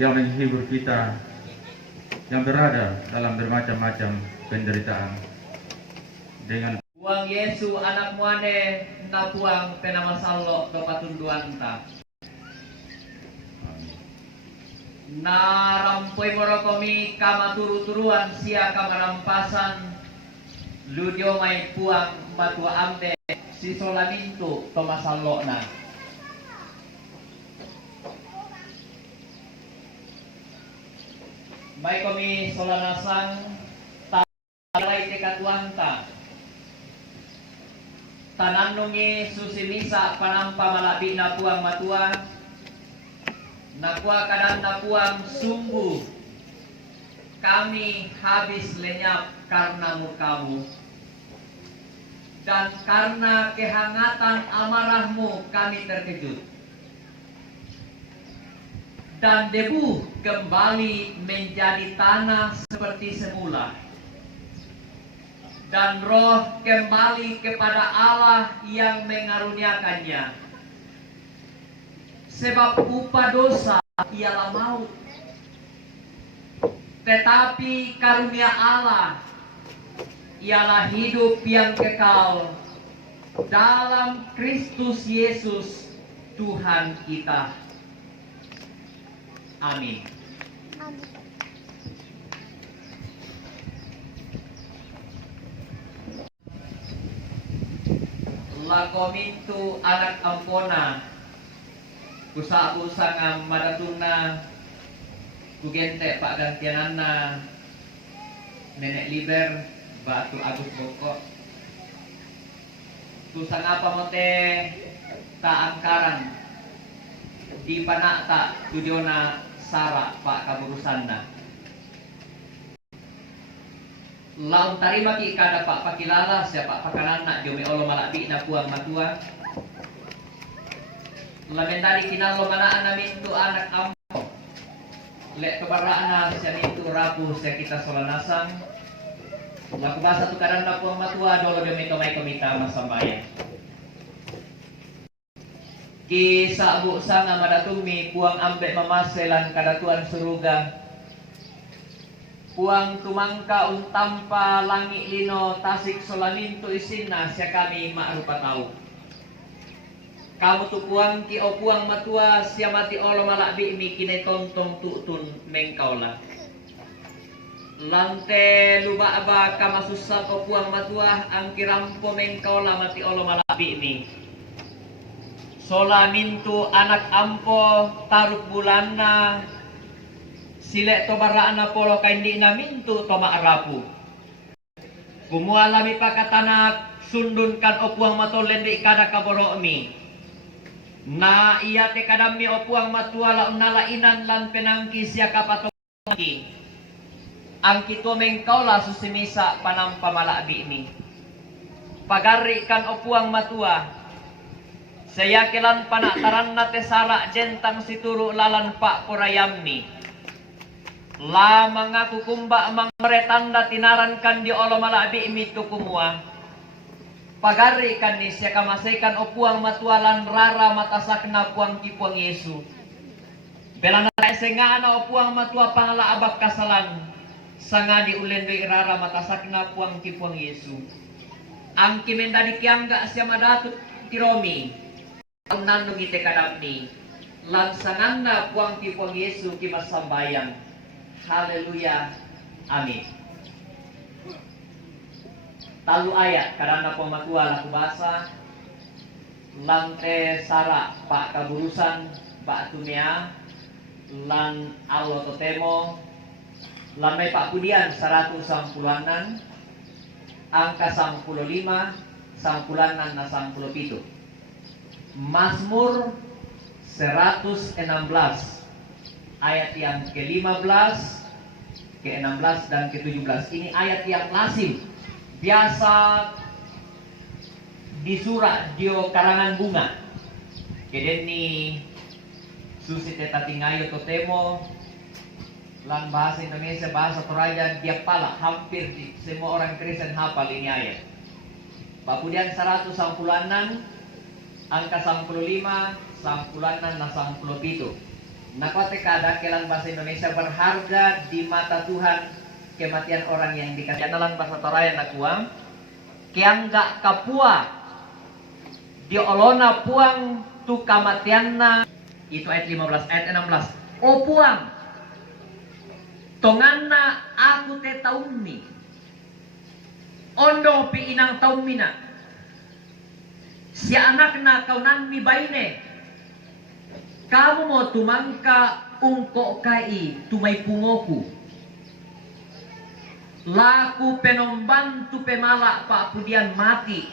yang menghibur kita yang berada dalam bermacam-macam penderitaan. Dengan Puang Yesu anak muane na puang penamasallo do patunduan ta. Narampoy morokomi kamaturu-turuan sia kamarampasan ludio may puang matua ambe si solamintu tomasallo na. May kami solanasang talay tekatuanta tananungi susimisa panampa malabi na puang matua nakuha kanan na puang sungguh kami habis lenyap karena mukamu dan karena kehangatan amarahmu kami terkejut dan debu kembali menjadi tanah seperti semula dan roh kembali kepada Allah yang mengaruniakannya sebab upah dosa ialah maut tetapi karunia Allah ialah hidup yang kekal dalam Kristus Yesus Tuhan kita. Amin. Lakomintu anak ampona kusa-usa nga madatuna kugente pak gantianana nenek liber batu Agus Boko tusa ngapa mote ta angkaran di panakta tujuana sara pak kaburusanna laun tarima ki kada pak pakilala siapa pakanana jomi olo malabi na puang matua lamentari kinalo manaan na mintu anak ampo lek kebaraan na siya mintu rapu siya kita solanasang laku basa tu kadang na puang matua dolo jomi tomay komita masambayan Kisa bu sanga madatumi puang ambek mamaselan kadatuan suruga puang tumangka untampa langit lino tasik solamintu isinna sia kami ma'rupa tau kamu tu puang ki o puang matua sia mati olo malakbi mi kine tontong tutun mengkaula lante luba aba kama susah ko puang matua ang kirampo mengkaula mati olo malakbi mi sola mintu anak ampo taruk bulanna silek to barana polo kaindi na mintu to maarapu kumualami pakatanak sundunkan opuang matolen di kada kaboromi na iya te kadami opuang matuala unala inan lan penangki siya kapatoki ang kito mengkaula susimisa panampa malabi ni pagari kan opuang matua saya kelan panaktaran na tesara jentang situru lalan pak porayammi la mga kukumba mang meretanda tinaran kan di olo malabi mitu kumua pagari kan ni siya kamasaikan o puang matualan rara matasak na puang kipuang Yesu belang na sengaan o puang matua pangalaabak kasalan sanga di ulen do rara matasak na puang kipuang Yesu ang kimendadi kiangga siya madatu tiromi nando gite kadamni lansangan na puang kipuang Yesu kimasambayang haleluya amin talu ayat karena pematua laku basa lante sara pak kaburusan pak tumia lan allo totemo lan may pak pudian 100 sampulanan angka 15 sampulanan na 17 Mazmur 116 ayat yang ke-15, ke-16 dan ke-17. Ini ayat yang lazim biasa disurat dio karangan bunga. Keden ni susi teta tingayo totemo lan bahasa Indonesia bahasa Toraja dia pala hampir semua orang Kristen hafal ini ayat. Papudian 100 sampulanan angka 15 sampulanan na 17 Nakote kada kelang bahasa Indonesia berharga di mata Tuhan kematian orang yang dikasih. Nalang bahasa Toraya nakuang kiang gak kapua diolona puang tu kamatianna. Itu ayat 15, ayat 16. O puang tonganna aku te taummi ondo pi inang taumina si anakna kaunan mi baine kamu mau tumangka ungko kai tumai pungoku laku penomban tu pemala pak pudian mati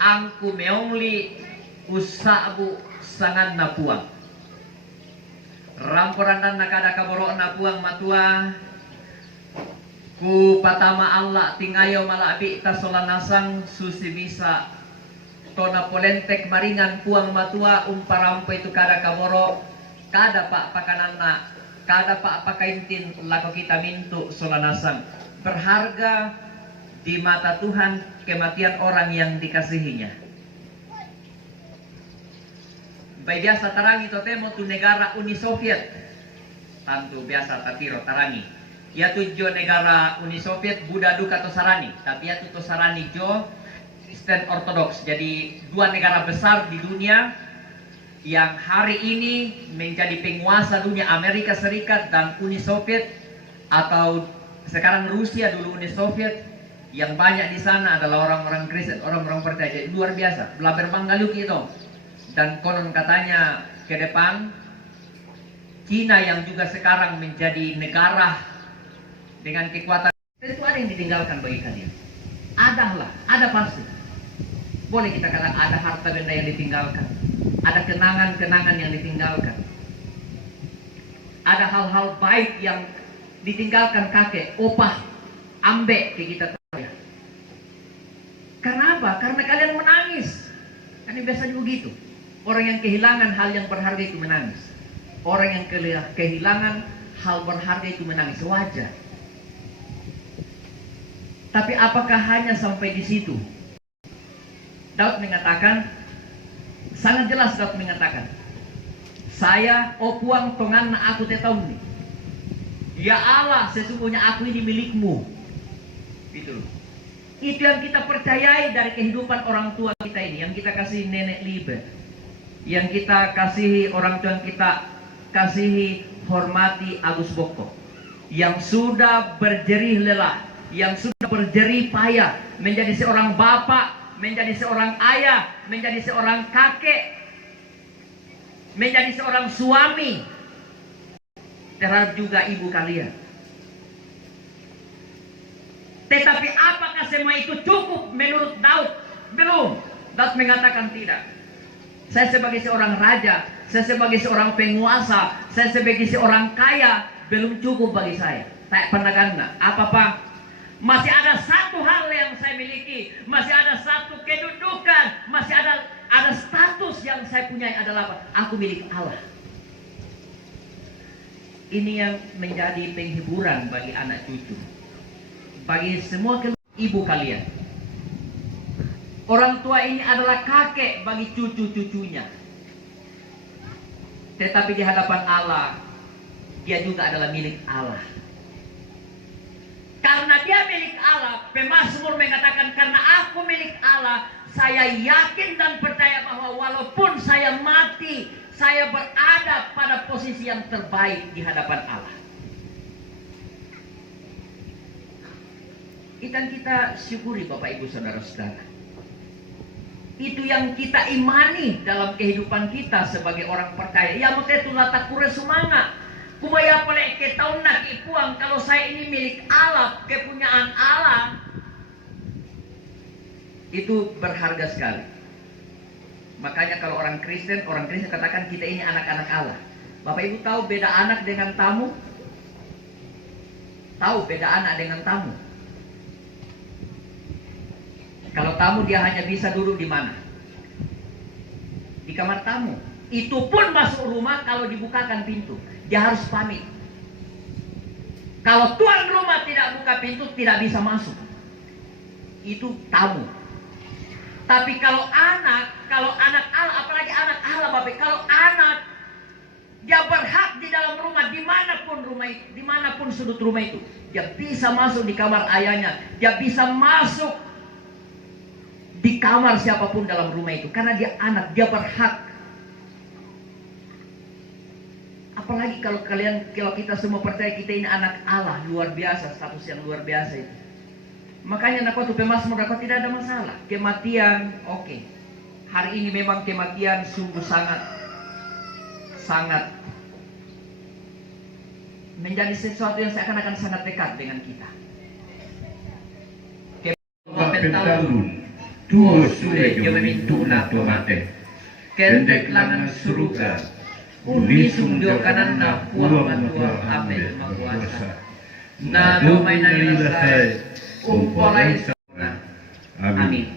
angku meongli usabu sangat napuang ramporandan nakada kaboro napuang matua ku patama Allah tingayo malabi tasolanasang susi bisa tona polentek maringan puang matua umparampo itu kada kaboro kada pak pakanana kada pak pakaintin lako kita mintu solanasang berharga di mata Tuhan kematian orang yang dikasihinya. Baik biasa tarangi totemo tu negara Uni Soviet tantu biasa tatiro tarangi ya tu jo negara Uni Soviet Buddha duka tosarani tapi ya tu tosarani jo Kristen Ortodoks. Jadi dua negara besar di dunia yang hari ini menjadi penguasa dunia, Amerika Serikat dan Uni Soviet, atau sekarang Rusia, dulu Uni Soviet. Yang banyak di sana adalah orang-orang Kristen, orang-orang percaya. Jadi luar biasa, belaber banggaluki itu. Dan konon katanya ke depan Cina yang juga sekarang menjadi negara dengan kekuatan itu ada yang ditinggalkan bagi kalian. Ada pasti. Boleh kita katakan ada harta benda yang ditinggalkan, ada kenangan-kenangan yang ditinggalkan, ada hal-hal baik yang ditinggalkan kakek, opah, ambek ke kita. Karena apa? Karena kalian menangis. Kan biasanya begitu. Orang yang kehilangan hal yang berharga itu menangis. Orang yang kehilangan hal berharga itu menangis. Wajar. Tapi apakah hanya sampai di situ? Daud mengatakan, sangat jelas Daud mengatakan, saya opuang tongan na aku tetauni. Ya Allah, sesungguhnya aku ini milikmu. Gitu. Itu yang kita percayai dari kehidupan orang tua kita ini, yang kita kasih nenek Libe, yang kita kasihi orang tua, yang kita kasihi hormati Agus Boko, yang sudah berjerih lelah, yang sudah berjerih payah menjadi seorang bapak, menjadi seorang ayah, menjadi seorang kakek, menjadi seorang suami terhadap juga ibu kalian. Tetapi apakah semua itu cukup menurut Daud? Belum. Daud mengatakan tidak. Saya sebagai seorang raja, saya sebagai seorang penguasa, saya sebagai seorang kaya, belum cukup bagi saya. Tak pernah kena. Apa-apa? Masih ada satu hal yang saya miliki, masih ada satu kedudukan, masih ada status yang saya punya adalah apa? Aku milik Allah. Ini yang menjadi penghiburan bagi anak cucu, bagi semua ibu kalian. Orang tua ini adalah kakek bagi cucu-cucunya. Tetapi di hadapan Allah, dia juga adalah milik Allah. Karena dia milik Allah, pemazmur mengatakan, karena aku milik Allah, saya yakin dan percaya bahwa walaupun saya mati, saya berada pada posisi yang terbaik di hadapan Allah. Itu yang kita syukuri Bapak Ibu Saudara-saudara. Itu yang kita imani dalam kehidupan kita sebagai orang percaya. Ya maka itulah takure sumanga. Kumaya pala tahun nak ipuang kalau saya ini milik Allah, kepunyaan Allah. Itu berharga sekali. Makanya kalau orang Kristen katakan kita ini anak-anak Allah. Bapak Ibu tahu beda anak dengan tamu? Tahu beda anak dengan tamu? Kalau tamu dia hanya bisa duduk di mana? Di kamar tamu. Itu pun masuk rumah kalau dibukakan pintu. Dia harus pamit. Kalau tuan rumah tidak buka pintu, tidak bisa masuk. Itu tamu. Tapi kalau anak Allah, apalagi anak Allah Bapak, kalau anak, dia rumah, dimanapun sudut rumah itu. Dia bisa masuk di kamar ayahnya, dia bisa masuk di kamar siapapun dalam rumah itu, karena dia anak, dia berhak. Apalagi kalau kita semua percaya kita ini anak Allah, luar biasa, status yang luar biasa itu. Makanya nak waktu Pemasmur dapat tidak ada masalah. Kematian, oke. Hari ini memang kematian sungguh sangat menjadi sesuatu yang seakan-akan sangat dekat dengan kita. Pentalun, tuo sule yo memintuna tomate. Kendek langan suruga, unisung dio kananda puang matua ame makuasa. Na domay na ilasay, umpolay sa. Amin.